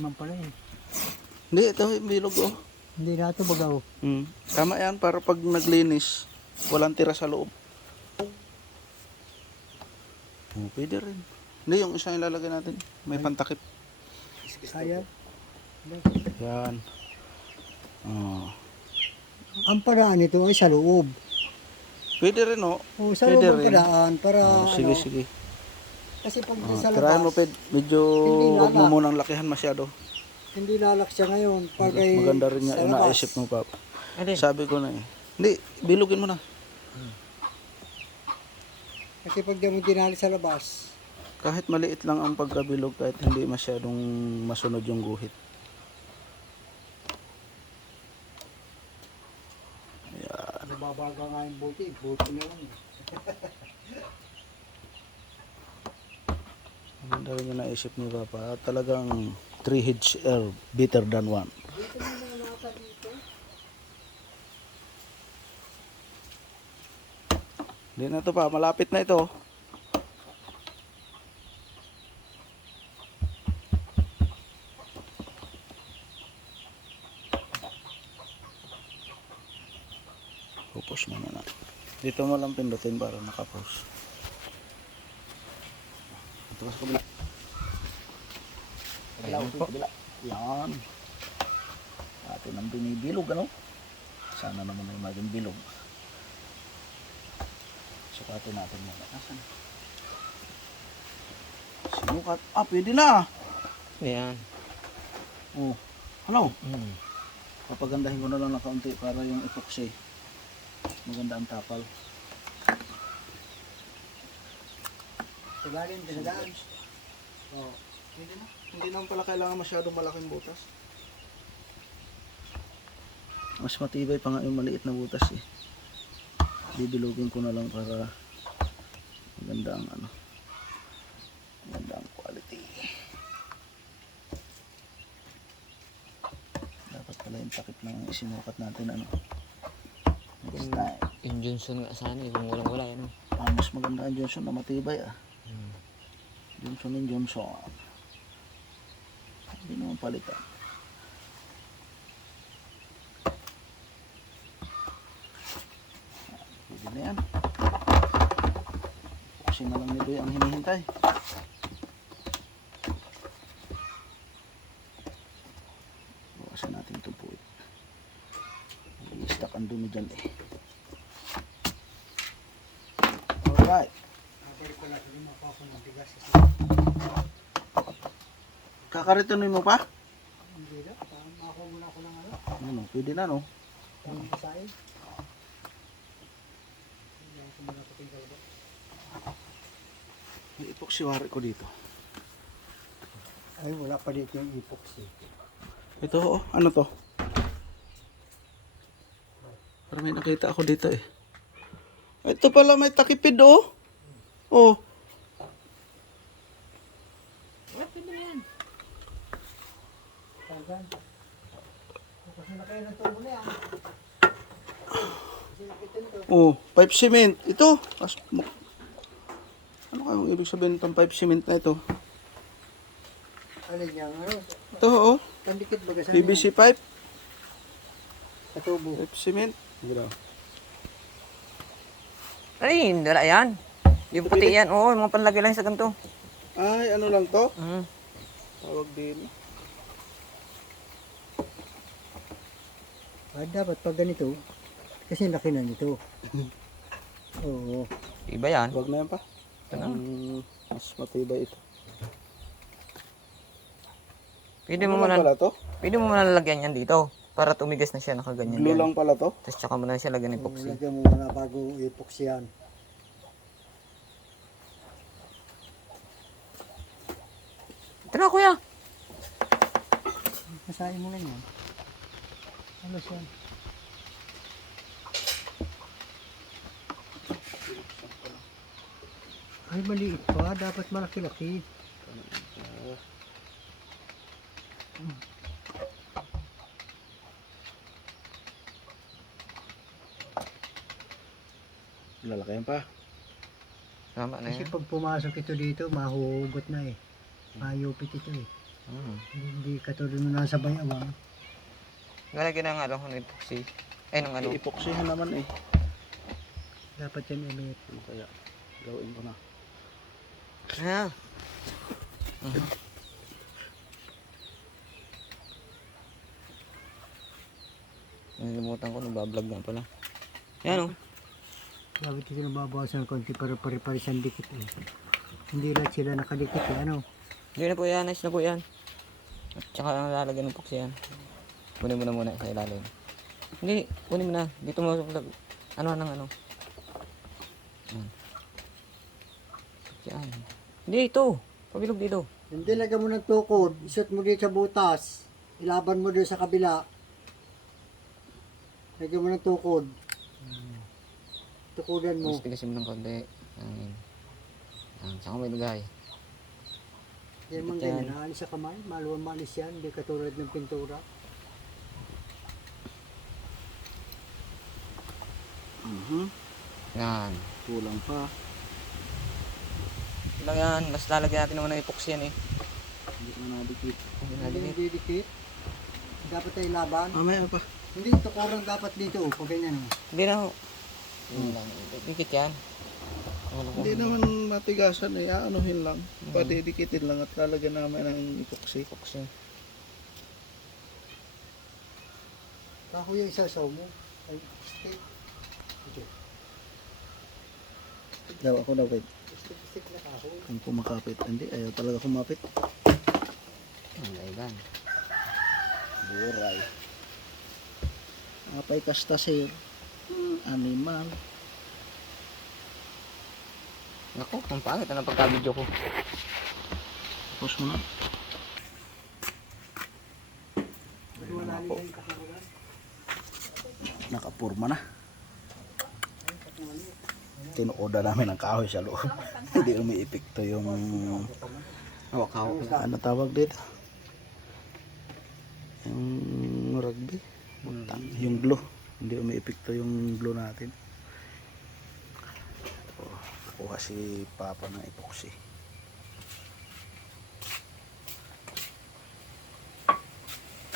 naman pala eh. Hindi, ito bilog oh. Hindi na ito bagaw. Tama yan para pag naglinis, walang tira sa loob. Oh, pwede rin. Hindi, yung isang ilalagay natin. May pantakip. Kaya. Yan. Oh. Ang paraan nito ay sa loob. Pwede rin oh. O sa Pwede loob ang rin. paraan para Sige, ano. sige. Kasi pag Oh, sa tirahan mo, labas, medyo Hindi huwag mo lala. munang lakihan masyado. hindi lalak siya ngayon. Pag ay Maganda rin nga sa yung labas. naisip mo, Pap. Sabi ko na eh. Hindi, bilugin mo na. Kasi pag di mo dinali sa labas, Kahit maliit lang ang pagkabilog, kahit hindi masyadong masunod yung guhit. nababaga nga yung buti. Buti na lang. Maganda rin yung naisip ni Papa. Talagang 3 heads are better than 1. Dito mo mga nata dito. Hindi na to pa, malapit na ito. Pupus mo na. Dito mo lang pindutin para nakapause. Ito ka sa kabila. Kabila. Yan. Atin ang binibilog, ano? Sana naman ay maging bilog. Sukatin natin muna. Nasaan? Sinukat. Ah, pwede na. Ayan. Oh. Hello. Papagandahin ko na lang ng kaunti para yung epoxy. Maganda ang tapal. Sa lalim, dinadaan. Oh, pwede na. Hindi naman pala kailangan masyadong malaking butas. Mas matibay pa nga yung maliit na butas eh. Bibilugin ko na lang para maganda ang ano. Maganda ang quality. Dapat pala yung takip ng isinukat natin ano. Next time. Yung Johnson nga sana eh, kung walang-wala yan. Ah, mas maganda ang Johnson na matibay ah. Johnson and Johnson. Hindi naman palitan. Pwede na yan. Kasi na lang nito ang hinihintay. Bawasan natin ito po. I-stack ang dumi dyan eh. Alright. Balik ko lang, hindi mapapon ng bigas. Kakaritunin mo pa? Hindi na, makakuha muna ako ng ano. Ano, pwede na no? Tamang kasain. Hindi ako muna ko tinggal ba. May epoxy ko dito. Ay, wala pa dito yung epoxy. Ito oh, ano to? Parang may nakita ako dito eh. Ito pala may takipid oh. Oh. Tagan. Kasi na kayo ng tubo na yan. Kasi nakita nito. Oh, pipe cement. Ito. Ano kayong ibig sabihin ng pipe cement na ito? Alin yan, ano? Ito oh. Kandikit ba kasi? PVC pipe. Sa tubo. Pipe cement. Ay, hindi wala yan. Yung puti yan, oo, mga panlagay lang sa ganito. Ay, ano lang to? Mm. Tawag din. Ah, dapat pag ganito, kasi laki na nito. Oo. Iba yan. Huwag na yan pa. Ano? Mas matibay ito. Pwede Ano mo lang muna, pala to? pwede mo muna lalagyan yan dito. Para tumigas na siya, nakaganyan Glue yan. lang pala to? Tapos tsaka mo na siya lagyan ng epoxy. Lagyan mo muna bago epoxy yan. Ito na kuya. Masahin mo lang yan. Ano siya? Ay, maliit pa. Dapat malaki-laki. Lalakayan pa. Tama na Kasi yan. pag pumasok ito dito, mahuhugot na eh. Mayupit ito eh. Hindi katulad nung nasa bayawang. Lalagyan ng ano, ng epoxy. Ay, ng ano. Iipoksihan naman eh. Dapat yan ulit. Ano kaya? Gawin ko na. Ah. Nalimutan ko, nagbablog nga pala. Yan oh. Dapat ito nababawasan ng konti para pare-pares ang dikit eh. Hindi lahat sila nakadikit eh. Ano? Hindi na po yan, nice na po yan. At saka ang lalagyan ng epoxy yan. Kunin mo na muna sa ilalim. Hindi, kunin mo na. Dito mo, ano ng ano. Yan. Yan. Hindi, ito. Pabilog dito. Hindi, lagyan mo ng tukod. Isot mo dito sa butas. Ilaban mo doon sa kabila. Lagyan mo ng tukod. Tukudan mo. Gusto kasi mo ng konti. Yan. Yan. Saka may lagay. Yan mang ganyan. Naalis sa kamay. Maluwang maalis yan. Hindi katulad ng pintura. Yan. Kulang pa. Ito lang yan. Mas lalagyan natin naman ng epoxy yan eh. Hindi na nadikit. Hindi didikit. Dapat ay laban. Mamaya pa. Hindi, tukuran dapat dito. Pag ganyan. Hindi na ho. Yan lang. Dikit yan. Hindi naman matigasan eh. Aanuhin lang. Patidikitin lang at lalagyan namin ng epoxy. Epoxy. Kahoy yung isasaw mo. Ay, stick. Okay. Daw ako daw wait. Stick na kahoy. Kung kumakapit. Hindi, ayaw talaga kumapit. Ang laiban. Buray. Apay kasta sir. Animal. Naku, ang pangit na pagka-video ko. Tapos mo na. Wala nila yung kakulan. Nakapurma na. Tinuoda namin ang kahoy sa loob. Hindi umiipikto yung Hawak-hawak na. ano tawag dito? Yung rugby. Yung glue. Hindi umiipikto yung glue natin. Kuha si Papa ng epoxy.